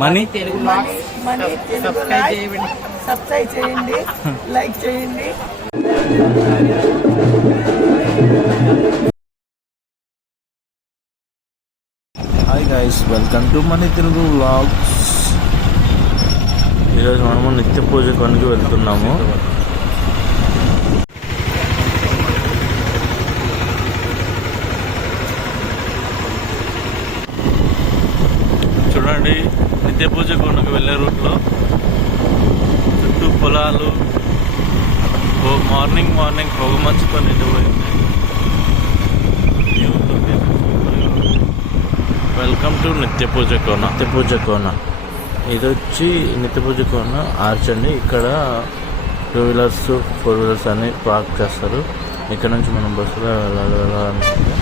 Money subscribe చేయండి, like చేయండి. Hi guys, welcome to money Telugu vlogs. ఈరోజు మనము నిత్య పూజ కొనికి వెళ్తున్నాము. చూడండి, నిత్య పూజ కొనకు వెళ్ళే రూట్లో చుట్టూ పొలాలు, మార్నింగ్ పొగమంచుతో నిండిపోయింది. వెల్కమ్ టు నిత్య పూజ కోన. ఇది వచ్చి నిత్య పూజ కోన ఆర్చ్ అండి. ఇక్కడ 2 వీలర్స్ 4 వీలర్స్ అన్ని పార్క్ చేస్తారు. ఇక్కడ నుంచి మనం బస్సులో వెళ్ళాలనుకుంటే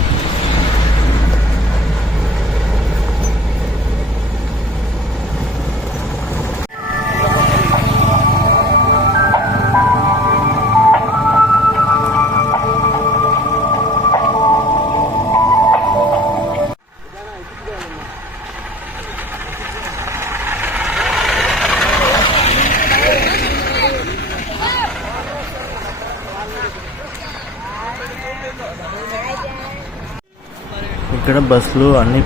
ఇక్కడ బస్సులు అన్నీ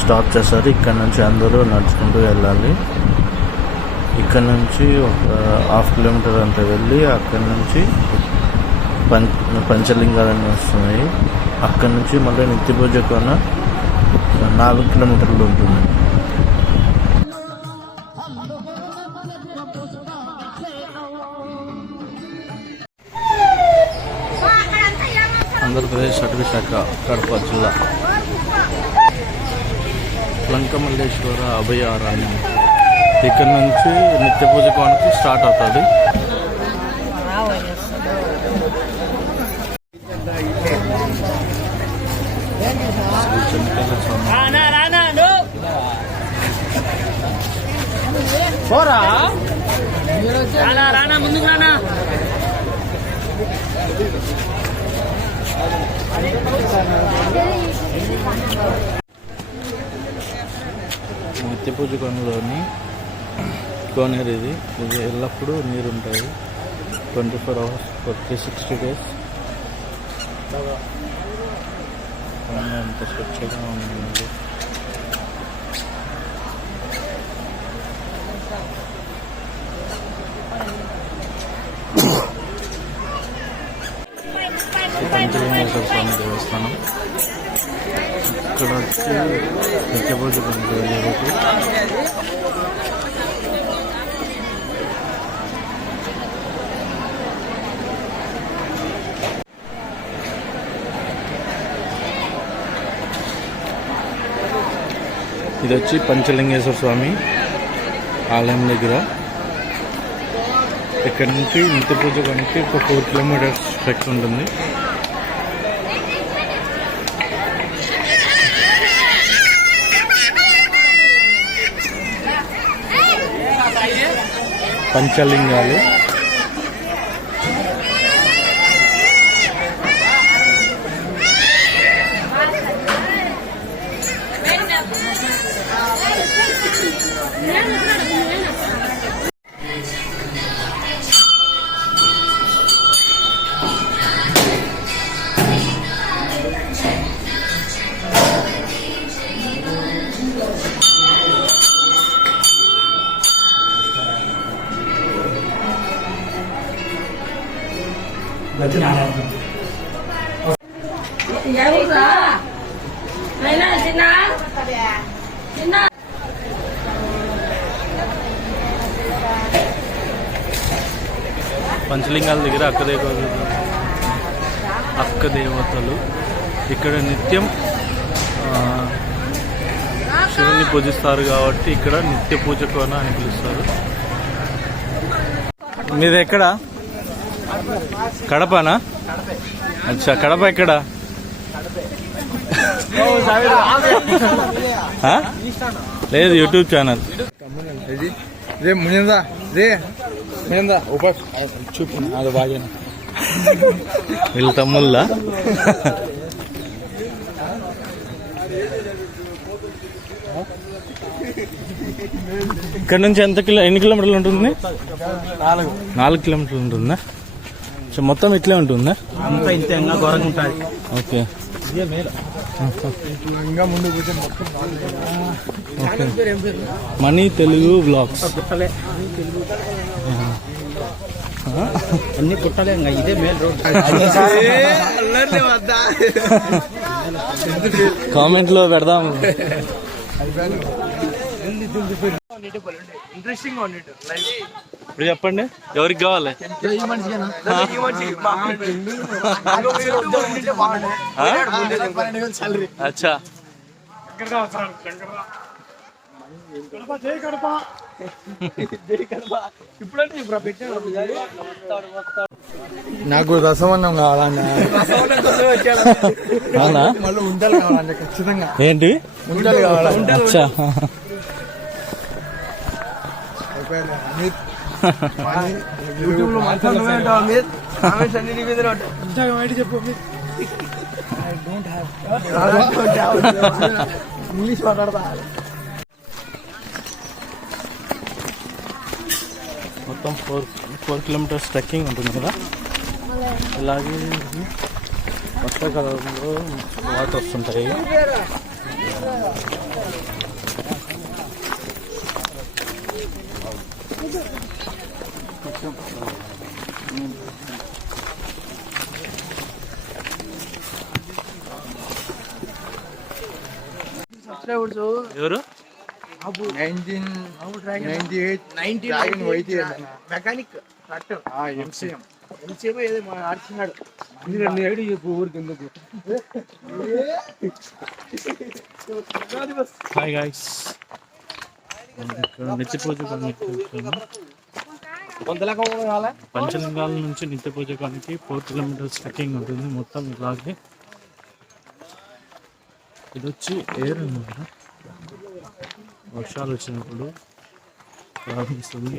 స్టాప్ చేస్తారు. ఇక్కడ నుంచి అందరూ నడుచుకుంటూ వెళ్ళాలి. ఇక్కడ నుంచి ఒక 1/2 కిలోమీటర్ అంతా వెళ్ళి అక్కడ నుంచి పంచలింగాలన్నీ వస్తున్నాయి. అక్కడ నుంచి మళ్ళీ నిత్య పూజ కోన 4 కిలోమీటర్లు ఉంటుంది. ఆంధ్రప్రదేశ్ అటవీ శాఖ కడప జిల్లా లంకమల్లేశ్వర అభయారణ్యం. ఇక్కడ నుంచి నిత్య పూజ కోనకి స్టార్ట్ అవుతుంది. నిత్య పూజ కోనలోని కోనేరు ఇది ఎల్లప్పుడూ నీరు ఉంటాయి. 24 hours 60 days. అంత స్వచ్ఛంగా ఉంటుంది. పంచలింగేశ్వర స్వామి దేవస్థానం. ఇక్కడ వచ్చి నిత్య పూజ కోనకు వెళ్ళే రూటు. ఇది వచ్చి పంచలింగేశ్వర స్వామి ఆలయం దగ్గర. ఇక్కడ నుంచి నిత్య పూజ కోనకి ఒక 4 కిలోమీటర్స్ ట్రెక్ ఉంటుంది. పంచలింగాలు పంచలింగాల దగ్గర అక్క దేవతలు ఇక్కడ నిత్యం శివుని పూజిస్తారు కాబట్టి ఇక్కడ నిత్య పూజ కోన అని పిలుస్తారు. మీది ఎక్కడ? కడపనా? అచ్చా, కడప ఎక్కడ? లేదు, యూట్యూబ్ ఛానల్. చూపు అది బాగా వీళ్ళ తమ్ముళ్ళ. ఇక్కడ నుంచి ఎన్ని కిలోమీటర్లు ఉంటుంది? 4 కిలోమీటర్లు ఉంటుందా? సో మొత్తం ఇట్లే ఉంటుందా? అంతా ఇంతే ఇంకా ఘోరంగా ఉంటుంది. ఓకే మనీ తెలుగు బ్లాగ్స్ అన్ని కుట్టలే ఇంకా ఇదే మేల్ రోడ్. కామెంట్ లో పెడదాం. ఇప్పుడు చెప్పండి ఎవరికి కావాలి? అచ్చా నాకు రసమన్నం కావాలన్నా. అవునా? మళ్ళీ ఉండలు కావాలండి ఖచ్చితంగా. ఏంటి ఉండలు కావాలండి. అచ్చా ఇంగ్లీష్ మాట్లాడతా. మొత్తం 4 కిలోమీటర్స్ ట్రెక్కింగ్ ఉంటుంది కదా. ఇలాగే వర్షాకాలంలో వాటర్ వస్తుంటాయి. ఎవరు? 1998 మెకానిక్ ట్రాక్టర్ MCM ఏదో ఆడుతున్నాడు. హాయ్ గైస్, నిత్య పూజ పంచలింగాల నుంచి నిత్య పూజకానికి 4 కిలోమీటర్స్ ట్రెక్కింగ్ ఉంటుంది. మొత్తం ఇలాగే ఇది వచ్చి ఎయిర్ అన్నమాట. వర్షాలు వచ్చినప్పుడు ప్రారంభిస్తుంది.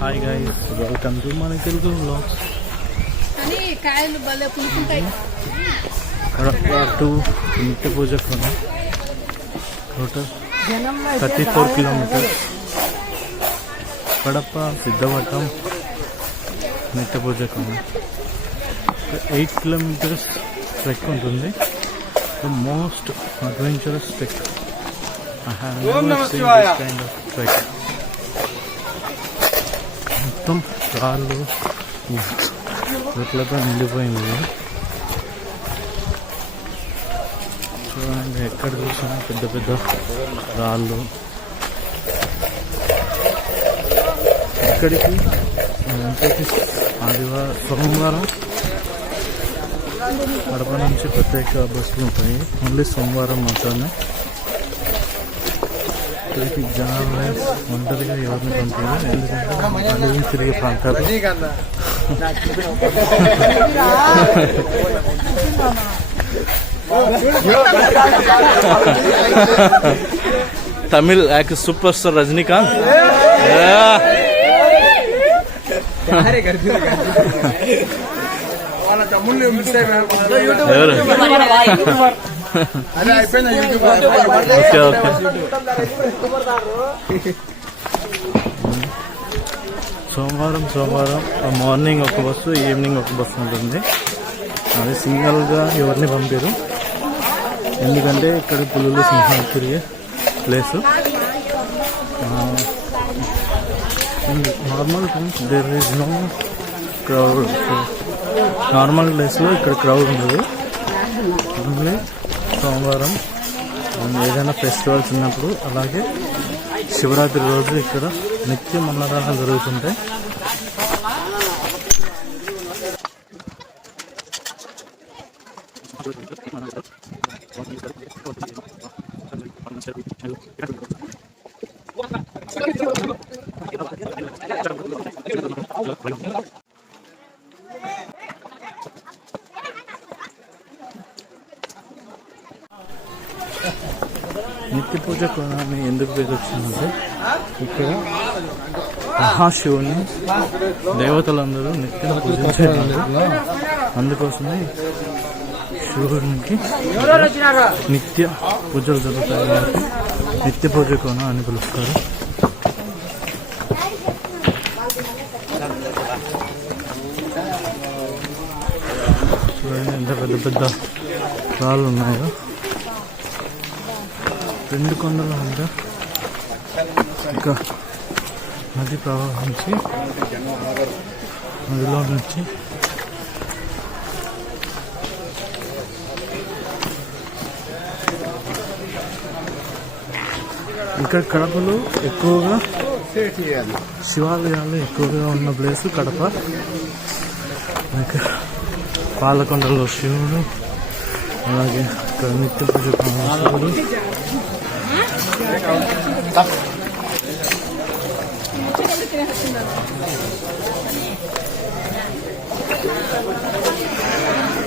హాయ్ గైస్, వెల్కమ్ టు మన తెలుగు వ్లాగ్స్. కాయలు భలే పులుకుంటాయి. కడప టు నిత్య పూజ కోన టోటల్ 34 కిలోమీటర్స్. కడప సిద్ధవటం నిత్య పూజ కోన 8 కిలోమీటర్స్ ట్రెక్ ఉంటుంది. The most adventurous trek. I have never seen this kind of trek. మొత్తం రాళ్ళు చెట్లతో నిండిపోయింది. చూడండి, ఎక్కడ చూసినా పెద్ద పెద్ద రాళ్ళు. ఇక్కడికి సోమవారం కడప నుంచి ప్రత్యేక బస్సులు ఉంటాయి. ఓన్లీ సోమవారం మాత్రమే. ఇక్కడికి జనాలు ఒంటరిగా ఎవరిని పంపారు, ఎందుకంటే అడవి తిరిగే ప్రాంతాలు. Tamil actor super star Rajinikanth. ఎవరు? Okay okay. సోమవారం మార్నింగ్ ఒక బస్సు, ఈవినింగ్ ఒక బస్సు ఉంటుంది. అది సింగల్గా ఎవరిని పంపారు, ఎందుకంటే ఇక్కడ పులులు సింహాలు తిరిగే place. In normal times there is no crowd. Normal డేస్లో ఇక్కడ క్రౌడ్ ఉండదు. ఓన్లీ సోమవారం ఏదైనా ఫెస్టివల్స్ ఉన్నప్పుడు, అలాగే శివరాత్రి రోజు ఇక్కడ నిత్యం అన్నదానాలు జరుగుతుంటాయి. నిత్య పూజ కోణాన్ని ఎందుకు పేరు వచ్చిందంటే ఇక్కడ మహాశివుని దేవతలందరూ నిత్యం పూజించేవారు. అందుకోసమే శివునికి నిత్య పూజలు జరుగుతాయి. నిత్య పూజ కోణ అని పిలుస్తారు. చూడండి ఎంత పెద్ద పెద్ద రాళ్ళు ఉన్నాయో. 2 కొండల మీద ఇంకా నది ప్రవాహించి నదిలో నుంచి ఇక్కడ కడపలో ఎక్కువగా శివాలయాలు ఎక్కువగా ఉన్న ప్లేస్ కడప. ఇంకా పాలకొండలో శివుడు, అలాగే ఇక్కడ నిత్య పూజ శివుడు.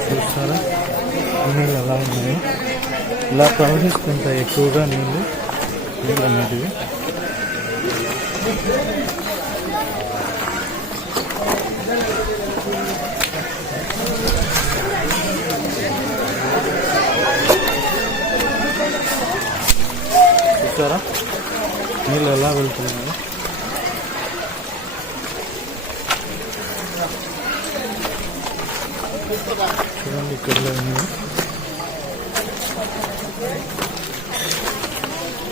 చూస్తారా నీళ్ళు ఎలా ఉన్నాయో, ఇలా ప్రవహిస్తుంటాయి ఎక్కువగా నీళ్ళు అనేటివి. చూసారా నీళ్ళు ఎలా వెళ్తున్నాయో. చూడండి ఇక్కడ నీళ్ళు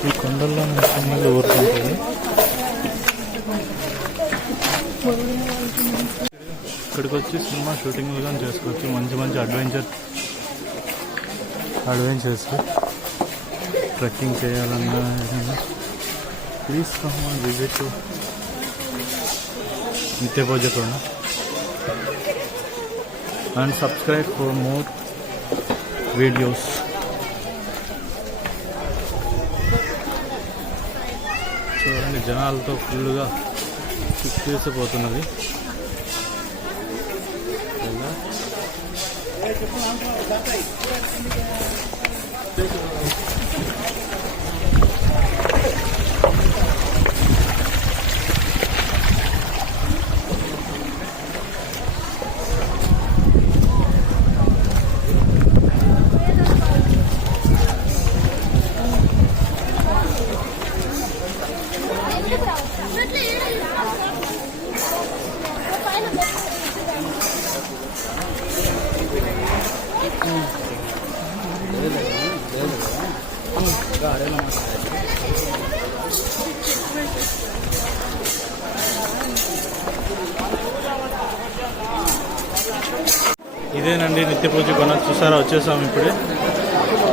ఈ కొండల్లో నుంచి నీళ్ళు ఊరుతుంటాయి. ఇక్కడికి వచ్చి సినిమా షూటింగ్లు కానీ చేసుకోవచ్చు. మంచి మంచి అడ్వెంచర్స్ ట్రెక్కింగ్ చేయాలన్నా ఏదైనా please come on visit Nitya Pooja Kona and subscribe for more videos. చూడండి జనాలతో ఫుల్గా తీసుకుపోతున్నది. ఇదేనండి నిత్య పూజ కొన. చూసారా వచ్చేసాము ఇప్పుడే.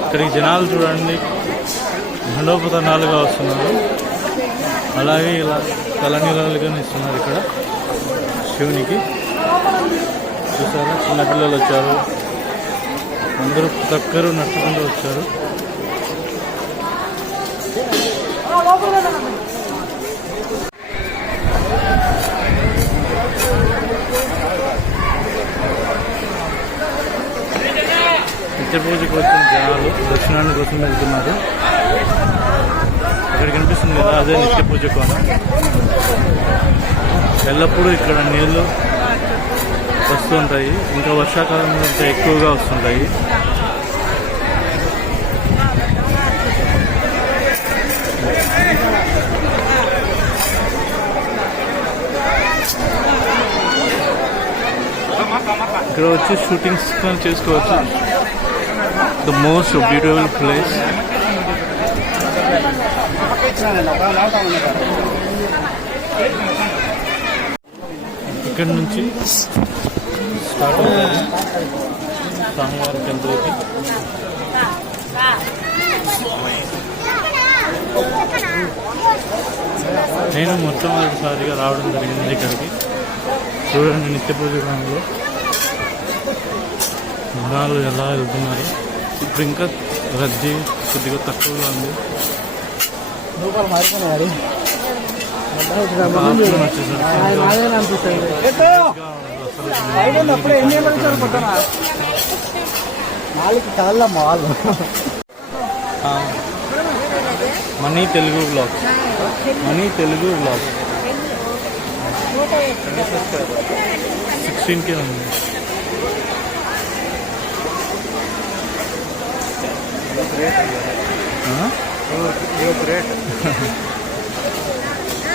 ఇక్కడికి జనాలు చూడండి దండోపతనాలుగా వస్తున్నారు. అలాగే ఇలా తలనీలాలుగా ఇస్తున్నారు ఇక్కడ శివునికి. చూసారా చిన్నపిల్లలు వచ్చారు, అందరూ దగ్గర నడుచుకుంటూ వచ్చారు. నిత్య పూజకు వచ్చిన జనాలు దర్శనాన్ని కోసం వెళ్తున్నారు. ఇక్కడ కనిపిస్తుంది కదా, అదే నిత్య పూజ కోన. ఎల్లప్పుడూ ఇక్కడ నీళ్ళు వస్తుంటాయి. ఇంకా వర్షాకాలంలో ఇంకా ఎక్కువగా వస్తుంటాయి. ఇక్కడ వచ్చి షూటింగ్స్ చేసుకోవచ్చు. The most beautiful place. ఇక్కడ నుంచి స్టార్ట్ అవుతుంది స్వామివారి టెంపుల్కి. నేను మొట్టమొదటిసారిగా రావడం జరిగింది ఇక్కడికి. చూడండి నిత్య పూజ గ్రామంలో జనాలు ఎలా వెళ్తున్నారు. ఇప్పుడు ఇంకా రద్దీ కొద్దిగా తక్కువగా ఉంది. మనీ తెలుగు బ్లాగ్ 16K ఉంది.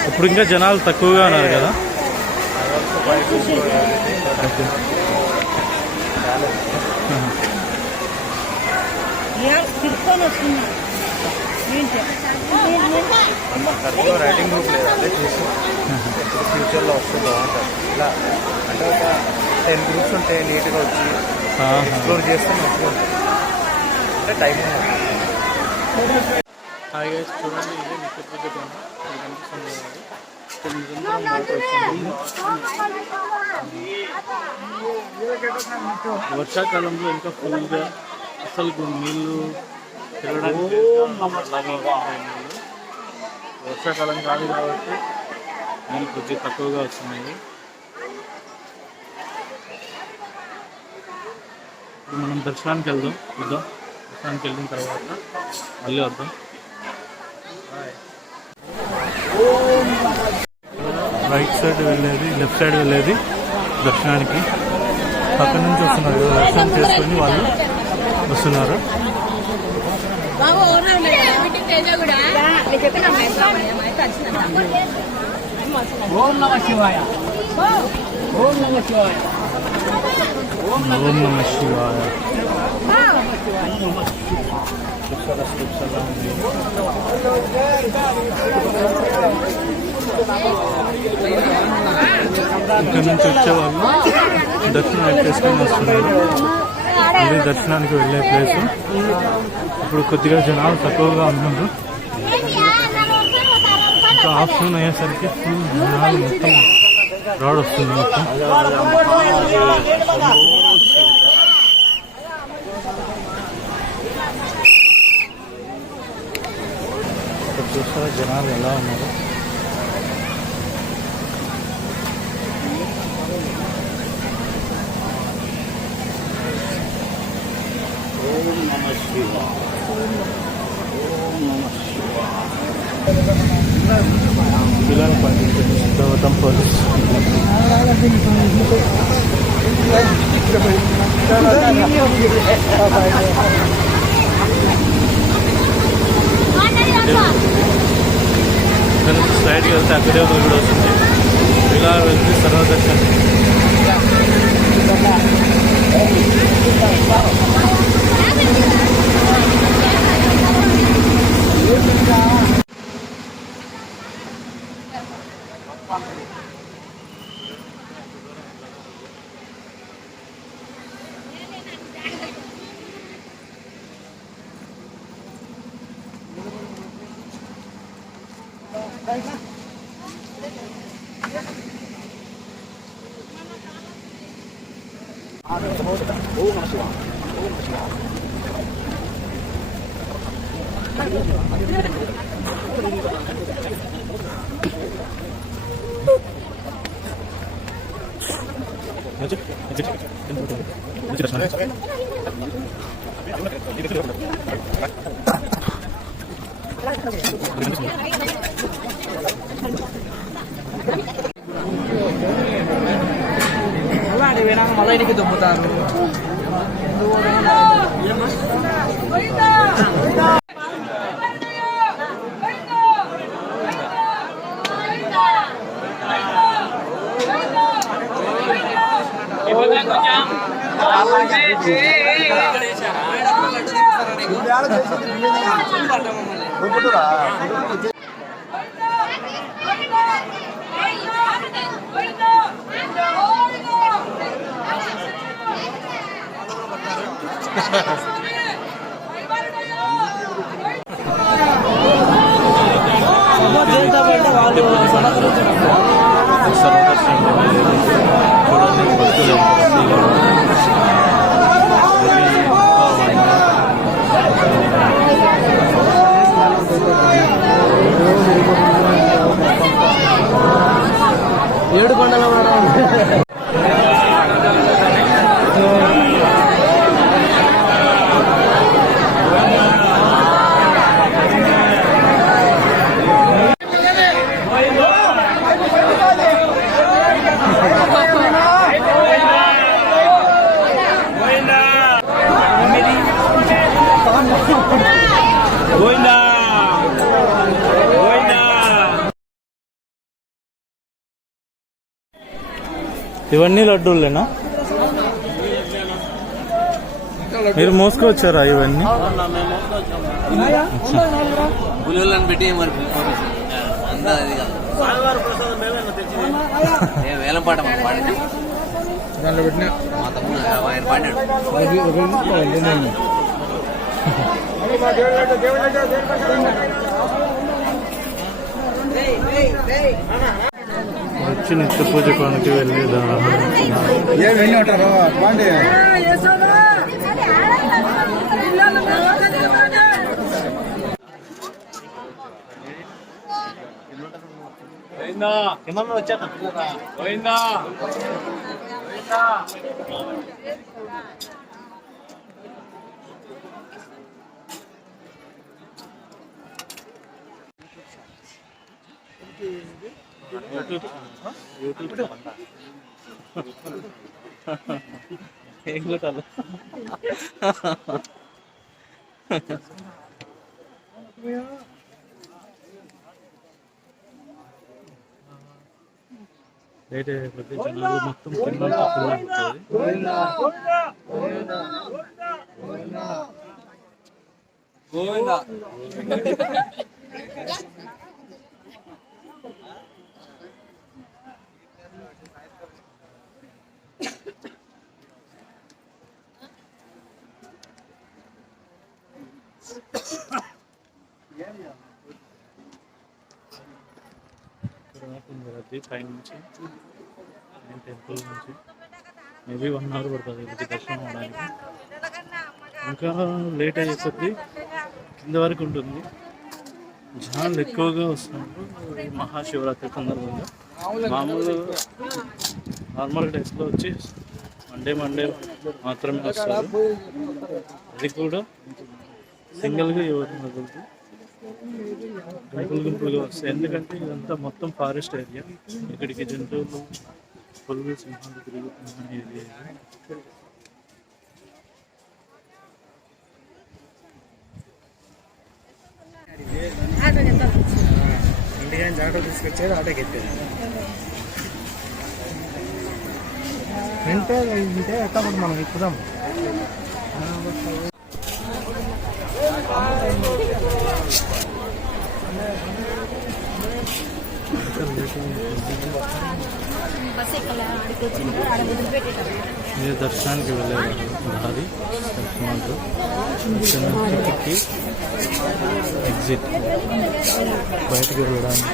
ఇప్పుడు ఇంకా జనాలు తక్కువగా ఉన్నారు కదా. రైటింగ్ గ్రూప్ లేదు, అదే చూసి ఫ్యూచర్లో వస్తే బాగుంటుంది. ఇలా అంటే ఒక 10 గ్రూప్స్ ఉంటే నీట్గా వచ్చి ఎక్స్ప్లోర్ చేస్తే మంచిగా ఉంటుంది. అంటే టైమింగ్ హాయ్ గైస్, చూడండి ఇదే నిత్య పూజ కోన. వర్షాకాలంలో ఇంకా ఫుల్గా అసలు నీళ్ళు తిరగడానికి వర్షాకాలం కాదు కాబట్టి నీళ్ళు కొద్దిగా తక్కువగా వస్తున్నాయి. ఇప్పుడు మనం దర్శనానికి వెళ్దాం. దర్శనానికి వెళ్ళిన తర్వాత మళ్ళీ వద్దాం. రైట్ సైడ్ వెళ్ళేది, లెఫ్ట్ సైడ్ వెళ్ళేది దర్శనానికి. పక్కన నుంచి వస్తున్నారు కదా, దర్శనం చేసుకొని వాళ్ళు వస్తున్నారు. ఓం నమ శివాయ. ఓం నమ శివాయ. ఓం నమ శివాయ. ఇక్కడ నుంచి వచ్చేవాళ్ళు దర్శనం చేసుకొని వస్తున్నారు. ఇది దర్శనానికి వెళ్ళే ప్లేస్. ఇప్పుడు కొద్దిగా జనాలు తక్కువగా ఉన్నారు. ఇంకా ఆఫ్టర్నూన్ అయ్యేసరికి ఫుల్ జనాలు మొత్తం రాడ్ వస్తుంది. మొత్తం ఇక్కడ చూస్తారా జనాలు ఎలా ఉన్నారు. పిల్లలు పండించండి సిద్ధవతం పోలీస్. ఇక్కడ నుంచి స్ట్రైట్గా వెళ్తే అక్కడే ఒక గుడి వస్తుంది. ఇలా వెళ్తే సర్వదర్శనం. మళ్ళీ ఇంటికి దుబ్బుతారు. చూడండి భక్తులు ఏడు కొండల ఇవన్నీ లడ్డూలేనా? మీరు మోసుకొచ్చారా ఇవన్నీ? పులిహోరని పెట్టి మరి అంతా అది కాదు వేలం పాట మనం పాడింది దాంట్లో పెట్టిన మా తమ్ముడు ఆయన పాడాడు. వచ్చి నిత్య పూజ కొనకి వెళ్ళేదా? ఏం వెళ్ళి ఉంటారు బాండి ఏం కొట్టాలి? లేట్ అయిపోతే జనాలు మొత్తం కింద పై నుంచి టెంపుల్ నుంచి మేబీ 1 అవర్ పడుతుంది ఇది దర్శనం అవడానికి. ఇంకా లేట్ అయిపోతుంది, కింద వరకు ఉంటుంది. జనాలు ఎక్కువగా వస్తున్నారు ఈ మహాశివరాత్రి సందర్భంగా. మామూలు నార్మల్ డేస్లో వచ్చి మండే మాత్రమే వస్తారు. అది కూడా సింగిల్గా ఎవరు వదలదు, గుంపులుగా వస్తాయి. ఎందుకంటే ఇదంతా మొత్తం ఫారెస్ట్ ఏరియా. ఇక్కడికి జంతువులు, పులులు, సింహాలు తిరుగుతున్న ఏరియా. ఇండియా ఆటో తీసుకొచ్చేది ఆటోకి ఎత్తేది వింటే ఎట్లా మనం ఇప్పుదాం. మీరు దర్శనానికి వెళ్ళేవారు దారి దర్శనాలు టికెట్కి ఎగ్జిట్ బయటకు వెళ్ళడానికి.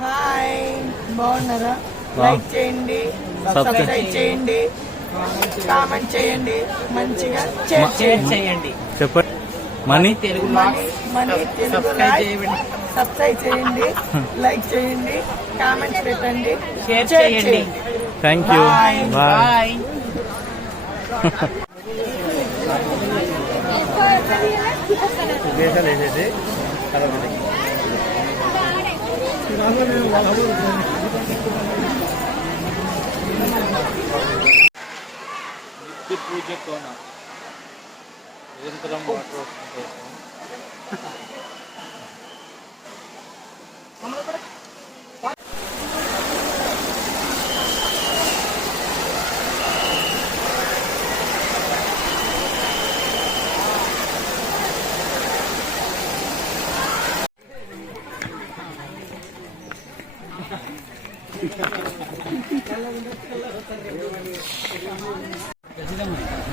హాయ్, బాగున్నారా? లైక్ చేయండి, సబ్స్క్రైబ్ చేయండి, కామెంట్ చేయండి, మంచిగా షేర్ చేయండి. చెప్పండి. మనీ మనీ తెలుగు సబ్స్క్రైబ్ చేయండి, లైక్ చేయండి, కామెంట్స్ పెట్టండి, షేర్ చేయండి. Thank you. బాయ్. నిత్య పూజ కోన నిరంతరం వాటర్ వస్తుంటాయి.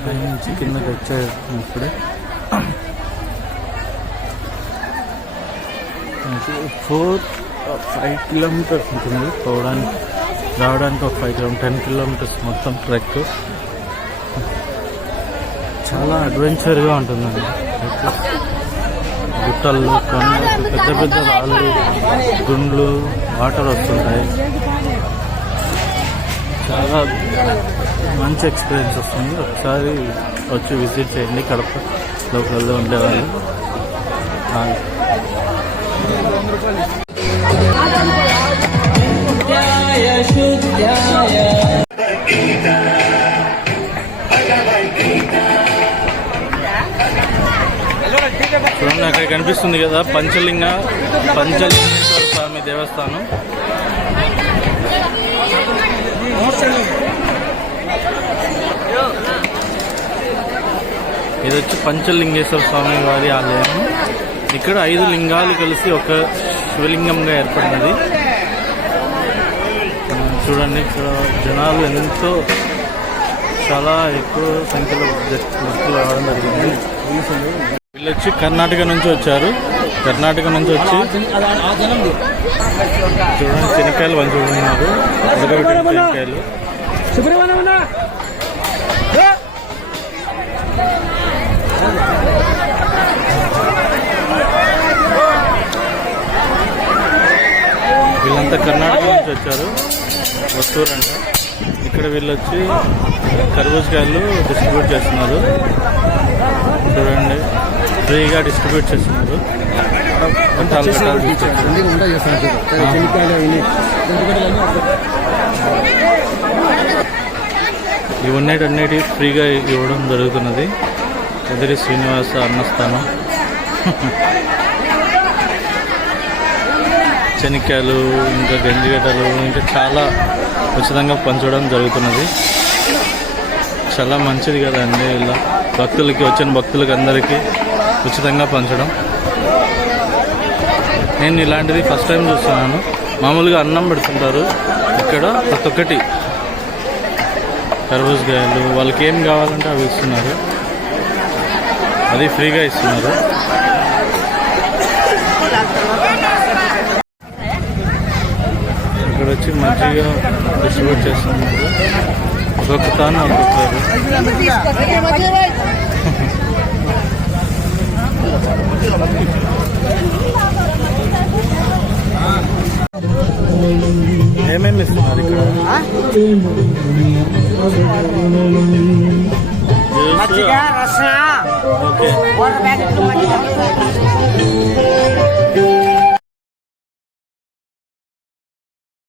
పైనుంచి కిందకి వచ్చారు ఇప్పుడే. 5 కిలోమీటర్స్ ఉంటుంది పోవడానికి, రావడానికి ఒక 5 కిలోమీటర్ 10 కిలోమీటర్స్ మొత్తం ట్రెక్. చాలా అడ్వెంచర్గా ఉంటుందండి. గుట్టలు, కొండలు, పెద్ద పెద్ద రాళ్ళు, గుండ్లు, వాటర్ వస్తుంటాయి. చాలా మంచి ఎక్స్పీరియన్స్ వస్తుంది. ఒకసారి వచ్చి విజిట్ చేయండి కడప లోకల్లో ఉండేవాళ్ళు. చూడండి అక్కడ కనిపిస్తుంది కదా పంచలింగేశ్వర స్వామి దేవస్థానం. ఇది వచ్చి పంచలింగేశ్వర స్వామి వారి ఆలయం. ఇక్కడ 5 లింగాలు కలిసి ఒక శివలింగంగా ఏర్పడినది. చూడండి ఇక్కడ జనాలు ఎంతో చాలా ఎక్కువ సంఖ్యలో భక్తులు రావడం జరిగింది. వీళ్ళు వచ్చి కర్ణాటక నుంచి వచ్చారు. కర్ణాటక నుంచి వచ్చి చూడండి శనక్కాయలు పంచుకుంటున్నారు. శనక్కాయలు వీళ్ళంతా కర్ణాటక నుంచి వచ్చారు. వస్తూరు అంట. ఇక్కడ వీళ్ళు వచ్చి కర్బూజకాయలు డిస్ట్రిబ్యూట్ చేస్తున్నారు. చూడండి ఫ్రీగా డిస్ట్రిబ్యూట్ చేస్తున్నారు. ఇవి ఉన్నటి ఫ్రీగా ఇవ్వడం జరుగుతున్నది. ఎదిరి శ్రీనివాస అన్నస్థానం. శనక్కాయలు, ఇంకా గంజిగడ్డలు, ఇంకా చాలా ఉచితంగా పంచడం జరుగుతున్నది. చాలా మంచిది కదండి ఇలా భక్తులకి, వచ్చిన భక్తులకి అందరికీ ఉచితంగా పంచడం. నేను ఇలాంటిది ఫస్ట్ టైం చూస్తున్నాను. మామూలుగా అన్నం పెడుతుంటారు. ఇక్కడ ప్రతి ఒక్కటి కర్బూజకాయలు వాళ్ళకి ఏం కావాలంటే అవి ఇస్తున్నారు. అది ఫ్రీగా ఇస్తున్నారు. ఇక్కడ వచ్చి మజ్జిగ డిస్ట్రిబ్యూట్ చేస్తున్నారు. ఒక్కొక్క తాను ఒక్కొక్కరు. ఏమేమి ఇస్తున్నారు ఇక్కడ? మజ్జిగ, రసం, ఓకే. వాటర్ ప్యాకెట్లు, మజ్జిగ